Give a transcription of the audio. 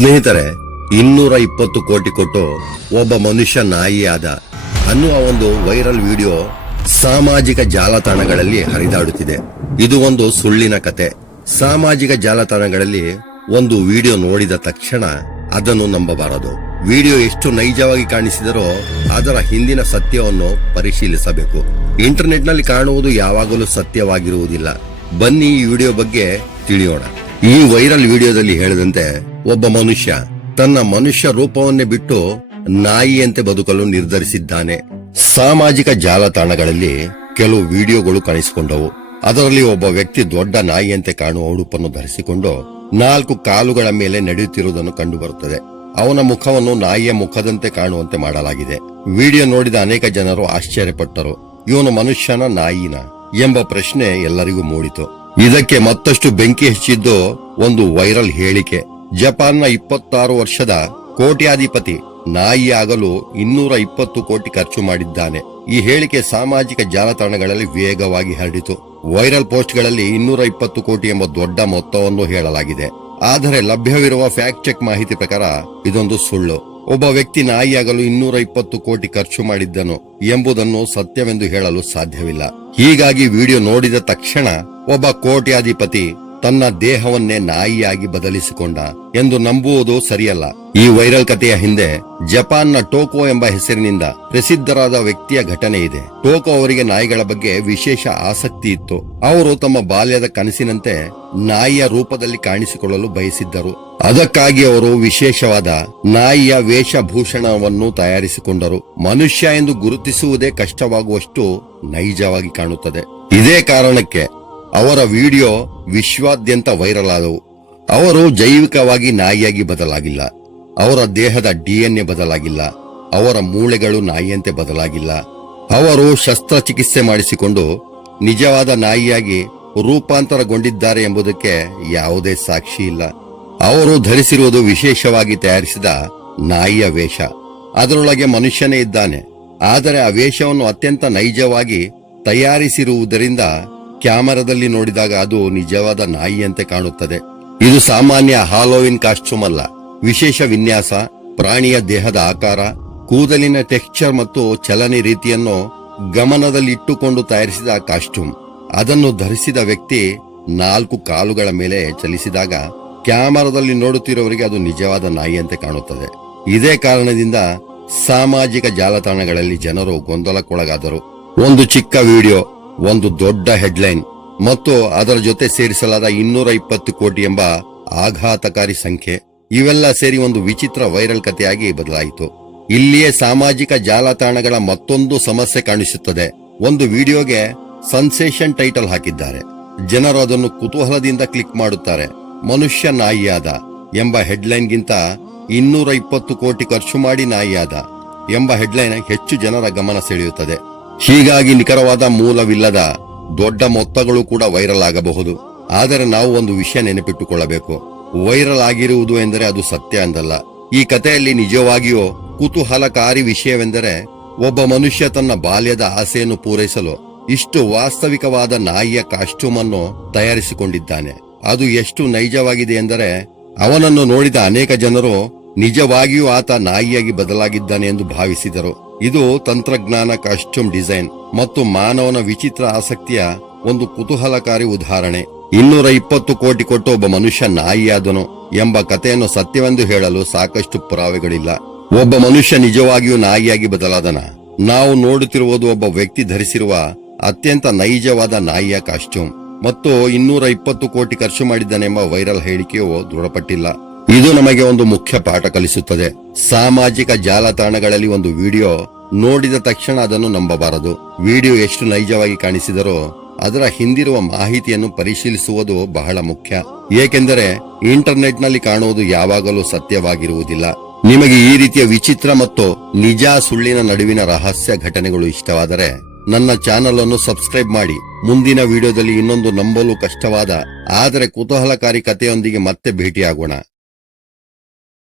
ಸ್ನೇಹಿತರೆ, 220 ಕೋಟಿ ಕೊಟ್ಟು ಒಬ್ಬ ಮನುಷ್ಯ ನಾಯಿ ಆದ ಅನ್ನುವ ಒಂದು ವೈರಲ್ ವಿಡಿಯೋ ಸಾಮಾಜಿಕ ಜಾಲತಾಣಗಳಲ್ಲಿ ಹರಿದಾಡುತ್ತಿದೆ. ಇದು ಒಂದು ಸುಳ್ಳಿನ ಕತೆ. ಸಾಮಾಜಿಕ ಜಾಲತಾಣಗಳಲ್ಲಿ ಒಂದು ವಿಡಿಯೋ ನೋಡಿದ ತಕ್ಷಣ ಅದನ್ನು ನಂಬಬಾರದು. ವಿಡಿಯೋ ಎಷ್ಟು ನೈಜವಾಗಿ ಕಾಣಿಸಿದರೋ ಅದರ ಹಿಂದಿನ ಸತ್ಯವನ್ನು ಪರಿಶೀಲಿಸಬೇಕು. ಇಂಟರ್ನೆಟ್ ನಲ್ಲಿ ಕಾಣುವುದು ಯಾವಾಗಲೂ ಸತ್ಯವಾಗಿರುವುದಿಲ್ಲ. ಬನ್ನಿ ಈ ವಿಡಿಯೋ ಬಗ್ಗೆ ತಿಳಿಯೋಣ. ಈ ವೈರಲ್ ವಿಡಿಯೋದಲ್ಲಿ ಹೇಳಿದಂತೆ ಒಬ್ಬ ಮನುಷ್ಯ ತನ್ನ ಮನುಷ್ಯ ರೂಪವನ್ನೇ ಬಿಟ್ಟು ನಾಯಿಯಂತೆ ಬದುಕಲು ನಿರ್ಧರಿಸಿದ್ದಾನೆ. ಸಾಮಾಜಿಕ ಜಾಲತಾಣಗಳಲ್ಲಿ ಕೆಲವು ವಿಡಿಯೋಗಳು ಕಾಣಿಸಿಕೊಂಡವು. ಅದರಲ್ಲಿ ಒಬ್ಬ ವ್ಯಕ್ತಿ ದೊಡ್ಡ ನಾಯಿಯಂತೆ ಕಾಣುವ ಉಡುಪನ್ನು ಧರಿಸಿಕೊಂಡು 4 ಕಾಲುಗಳ ಮೇಲೆ ನಡೆಯುತ್ತಿರುವುದನ್ನು ಕಂಡುಬರುತ್ತದೆ. ಅವನ ಮುಖವನ್ನು ನಾಯಿಯ ಮುಖದಂತೆ ಕಾಣುವಂತೆ ಮಾಡಲಾಗಿದೆ. ವಿಡಿಯೋ ನೋಡಿದ ಅನೇಕ ಜನರು ಆಶ್ಚರ್ಯಪಟ್ಟರು. ಇವನು ಮನುಷ್ಯನ ನಾಯಿನ ಎಂಬ ಪ್ರಶ್ನೆ ಎಲ್ಲರಿಗೂ ಮೂಡಿತು. ಇದಕ್ಕೆ ಮತ್ತಷ್ಟು ಬೆಂಕಿ ಹಚ್ಚಿದ್ದು ಒಂದು ವೈರಲ್ ಹೇಳಿಕೆ. ಜಪಾನ್ನ 26 ವರ್ಷದ ಕೋಟ್ಯಾಧಿಪತಿ ನಾಯಿ ಆಗಲು 220 ಕೋಟಿ ಖರ್ಚು ಮಾಡಿದ್ದಾನೆ. ಈ ಹೇಳಿಕೆ ಸಾಮಾಜಿಕ ಜಾಲತಾಣಗಳಲ್ಲಿ ವೇಗವಾಗಿ ಹರಡಿತು. ವೈರಲ್ ಪೋಸ್ಟ್ಗಳಲ್ಲಿ 220 ಕೋಟಿ ಎಂಬ ದೊಡ್ಡ ಮೊತ್ತವನ್ನು ಹೇಳಲಾಗಿದೆ. ಆದರೆ ಲಭ್ಯವಿರುವ ಫ್ಯಾಕ್ಟ್ ಚೆಕ್ ಮಾಹಿತಿ ಪ್ರಕಾರ ಇದೊಂದು ಸುಳ್ಳು. ಒಬ್ಬ ವ್ಯಕ್ತಿ ನಾಯಿಯಾಗಲು 220 ಕೋಟಿ ಖರ್ಚು ಮಾಡಿದ್ದನು ಎಂಬುದನ್ನು ಸತ್ಯವೆಂದು ಹೇಳಲು ಸಾಧ್ಯವಿಲ್ಲ. ಹೀಗಾಗಿ ವಿಡಿಯೋ ನೋಡಿದ ತಕ್ಷಣ ಒಬ್ಬ ಕೋಟ್ಯಾಧಿಪತಿ ತನ್ನ ದೇಹವನ್ನೇ ನಾಯಿಯಾಗಿ ಬದಲಿಸಿಕೊಂಡ ಎಂದು ನಂಬುವುದು ಸರಿಯಲ್ಲ. ಈ ವೈರಲ್ ಕಥೆಯ ಹಿಂದೆ ಜಪಾನ್ನ ಟೋಕೋ ಎಂಬ ಹೆಸರಿನಿಂದ ಪ್ರಸಿದ್ಧರಾದ ವ್ಯಕ್ತಿಯ ಘಟನೆ ಇದೆ. ಟೋಕೋ ಅವರಿಗೆ ನಾಯಿಗಳ ಬಗ್ಗೆ ವಿಶೇಷ ಆಸಕ್ತಿ ಇತ್ತು. ಅವರು ತಮ್ಮ ಬಾಲ್ಯದ ಕನಸಿನಂತೆ ನಾಯಿಯ ರೂಪದಲ್ಲಿ ಕಾಣಿಸಿಕೊಳ್ಳಲು ಬಯಸಿದ್ದರು. ಅದಕ್ಕಾಗಿ ಅವರು ವಿಶೇಷವಾದ ನಾಯಿಯ ವೇಷಭೂಷಣವನ್ನು ತಯಾರಿಸಿಕೊಂಡರು. ಮನುಷ್ಯ ಎಂದು ಗುರುತಿಸುವುದೇ ಕಷ್ಟವಾಗುವಷ್ಟು ನೈಜವಾಗಿ ಕಾಣುತ್ತದೆ. ಇದೇ ಕಾರಣಕ್ಕೆ ಅವರ ವಿಡಿಯೋ ವಿಶ್ವಾದ್ಯಂತ ವೈರಲ್ ಆದವು. ಅವರು ಜೈವಿಕವಾಗಿ ನಾಯಿಯಾಗಿ ಬದಲಾಗಿಲ್ಲ. ಅವರ ದೇಹದ DNA ಬದಲಾಗಿಲ್ಲ. ಅವರ ಮೂಳೆಗಳು ನಾಯಿಯಂತೆ ಬದಲಾಗಿಲ್ಲ. ಅವರು ಶಸ್ತ್ರಚಿಕಿತ್ಸೆ ಮಾಡಿಸಿಕೊಂಡು ನಿಜವಾದ ನಾಯಿಯಾಗಿ ರೂಪಾಂತರಗೊಂಡಿದ್ದಾರೆ ಎಂಬುದಕ್ಕೆ ಯಾವುದೇ ಸಾಕ್ಷಿ ಇಲ್ಲ. ಅವರು ಧರಿಸಿರುವುದು ವಿಶೇಷವಾಗಿ ತಯಾರಿಸಿದ ನಾಯಿಯ ವೇಷ. ಅದರೊಳಗೆ ಮನುಷ್ಯನೇ ಇದ್ದಾನೆ. ಆದರೆ ಆ ವೇಷವನ್ನು ಅತ್ಯಂತ ನೈಜವಾಗಿ ತಯಾರಿಸಿರುವುದರಿಂದ ಕ್ಯಾಮರಾದಲ್ಲಿ ನೋಡಿದಾಗ ಅದು ನಿಜವಾದ ನಾಯಿಯಂತೆ ಕಾಣುತ್ತದೆ. ಇದು ಸಾಮಾನ್ಯ ಹಾಲೋವಿನ್ ಕಾಸ್ಟ್ಯೂಮ್ ಅಲ್ಲ. ವಿಶೇಷ ವಿನ್ಯಾಸ, ಪ್ರಾಣಿಯ ದೇಹದ ಆಕಾರ, ಕೂದಲಿನ ಟೆಕ್ಸ್ಚರ್ ಮತ್ತು ಚಲನೆ ರೀತಿಯನ್ನು ಗಮನದಲ್ಲಿಟ್ಟುಕೊಂಡು ತಯಾರಿಸಿದ ಕಾಸ್ಟ್ಯೂಮ್. ಅದನ್ನು ಧರಿಸಿದ ವ್ಯಕ್ತಿ 4 ಕಾಲುಗಳ ಮೇಲೆ ಚಲಿಸಿದಾಗ ಕ್ಯಾಮರಾದಲ್ಲಿ ನೋಡುತ್ತಿರುವವರಿಗೆ ಅದು ನಿಜವಾದ ನಾಯಿಯಂತೆ ಕಾಣುತ್ತದೆ. ಇದೇ ಕಾರಣದಿಂದ ಸಾಮಾಜಿಕ ಜಾಲತಾಣಗಳಲ್ಲಿ ಜನರು ಗೊಂದಲಕ್ಕೊಳಗಾದರು. ಒಂದು ಚಿಕ್ಕ ವಿಡಿಯೋ, ಒಂದು ದೊಡ್ಡ ಹೆಡ್ಲೈನ್ ಮತ್ತು ಅದರ ಜೊತೆ ಸೇರಿಸಲಾದ 220 ಕೋಟಿ ಎಂಬ ಆಘಾತಕಾರಿ ಸಂಖ್ಯೆ, ಇವೆಲ್ಲ ಸೇರಿ ಒಂದು ವಿಚಿತ್ರ ವೈರಲ್ ಕಥೆಯಾಗಿ ಬದಲಾಯಿತು. ಇಲ್ಲಿಯೇ ಸಾಮಾಜಿಕ ಜಾಲತಾಣಗಳ ಮತ್ತೊಂದು ಸಮಸ್ಯೆ ಕಾಣಿಸುತ್ತದೆ. ಒಂದು ವಿಡಿಯೋಗೆ ಸನ್ಸೇಷನ್ ಟೈಟಲ್ ಹಾಕಿದ್ದಾರೆ. ಜನರು ಅದನ್ನು ಕುತೂಹಲದಿಂದ ಕ್ಲಿಕ್ ಮಾಡುತ್ತಾರೆ. ಮನುಷ್ಯ ನಾಯಿಯಾದ ಎಂಬ ಹೆಡ್ಲೈನ್ಗಿಂತ 220 ಕೋಟಿ ಖರ್ಚು ಮಾಡಿ ನಾಯಿಯಾದ ಎಂಬ ಹೆಡ್ಲೈನ್ ಹೆಚ್ಚು ಜನರ ಗಮನ ಸೆಳೆಯುತ್ತದೆ. ಹೀಗಾಗಿ ನಿಖರವಾದ ಮೂಲವಿಲ್ಲದ ದೊಡ್ಡ ಮೊತ್ತಗಳು ಕೂಡ ವೈರಲ್ ಆಗಬಹುದು. ಆದರೆ ನಾವು ಒಂದು ವಿಷಯ ನೆನಪಿಟ್ಟುಕೊಳ್ಳಬೇಕು. ವೈರಲ್ ಆಗಿರುವುದು ಎಂದರೆ ಅದು ಸತ್ಯ ಎಂದಲ್ಲ. ಈ ಕಥೆಯಲ್ಲಿ ನಿಜವಾಗಿಯೂ ಕುತೂಹಲಕಾರಿ ವಿಷಯವೆಂದರೆ ಒಬ್ಬ ಮನುಷ್ಯ ತನ್ನ ಬಾಲ್ಯದ ಆಸೆಯನ್ನು ಪೂರೈಸಲು ಇಷ್ಟು ವಾಸ್ತವಿಕವಾದ ನಾಯಿಯ ಕಾಸ್ಟ್ಯೂಮ್ ಅನ್ನು ತಯಾರಿಸಿಕೊಂಡಿದ್ದಾನೆ. ಅದು ಎಷ್ಟು ನೈಜವಾಗಿದೆ ಎಂದರೆ ಅವನನ್ನು ನೋಡಿದ ಅನೇಕ ಜನರು ನಿಜವಾಗಿಯೂ ಆತ ನಾಯಿಯಾಗಿ ಬದಲಾಗಿದ್ದಾನೆ ಎಂದು ಭಾವಿಸಿದರು. ಇದು ತಂತ್ರಜ್ಞಾನ, ಕಾಸ್ಟ್ಯೂಮ್ ಡಿಸೈನ್ ಮತ್ತು ಮಾನವನ ವಿಚಿತ್ರ ಆಸಕ್ತಿಯ ಒಂದು ಕುತೂಹಲಕಾರಿ ಉದಾಹರಣೆ. 220 ಕೋಟಿ ಕೊಟ್ಟು ಒಬ್ಬ ಮನುಷ್ಯ ನಾಯಿಯಾದನು ಎಂಬ ಕಥೆಯನ್ನು ಸತ್ಯವೆಂದು ಹೇಳಲು ಸಾಕಷ್ಟು ಪುರಾವೆಗಳಿಲ್ಲ. ಒಬ್ಬ ಮನುಷ್ಯ ನಿಜವಾಗಿಯೂ ನಾಯಿಯಾಗಿ ಬದಲಾದನ? ನಾವು ನೋಡುತ್ತಿರುವುದು ಒಬ್ಬ ವ್ಯಕ್ತಿ ಧರಿಸಿರುವ ಅತ್ಯಂತ ನೈಜವಾದ ನಾಯಿಯ ಕಾಸ್ಟ್ಯೂಮ್ ಮತ್ತು 220 ಕೋಟಿ ಖರ್ಚು ಮಾಡಿದ್ದಾನೆಂಬ ವೈರಲ್ ಹೇಳಿಕೆಯು ದೃಢಪಟ್ಟಿಲ್ಲ. ಇದು ನಮಗೆ ಒಂದು ಮುಖ್ಯ ಪಾಠ ಕಲಿಸುತ್ತದೆ. ಸಾಮಾಜಿಕ ಜಾಲತಾಣಗಳಲ್ಲಿ ಒಂದು ವಿಡಿಯೋ ನೋಡಿದ ತಕ್ಷಣ ಅದನ್ನು ನಂಬಬಾರದು. ವಿಡಿಯೋ ಎಷ್ಟು ನೈಜವಾಗಿ ಕಾಣಿಸಿದರೋ ಅದರ ಹಿಂದಿರುವ ಮಾಹಿತಿಯನ್ನು ಪರಿಶೀಲಿಸುವುದು ಬಹಳ ಮುಖ್ಯ. ಏಕೆಂದರೆ ಇಂಟರ್ನೆಟ್ ನಲ್ಲಿ ಕಾಣುವುದು ಯಾವಾಗಲೂ ಸತ್ಯವಾಗಿರುವುದಿಲ್ಲ. ನಿಮಗೆ ಈ ರೀತಿಯ ವಿಚಿತ್ರ ಮತ್ತು ನಿಜ ಸುಳ್ಳಿನ ನಡುವಿನ ರಹಸ್ಯ ಘಟನೆಗಳು ಇಷ್ಟವಾದರೆ ನನ್ನ ಚಾನೆಲ್ ಅನ್ನು ಸಬ್ಸ್ಕ್ರೈಬ್ ಮಾಡಿ. ಮುಂದಿನ ವಿಡಿಯೋದಲ್ಲಿ ಇನ್ನೊಂದು ನಂಬಲು ಕಷ್ಟವಾದ ಆದರೆ ಕುತೂಹಲಕಾರಿ ಕಥೆಯೊಂದಿಗೆ ಮತ್ತೆ ಭೇಟಿಯಾಗೋಣ.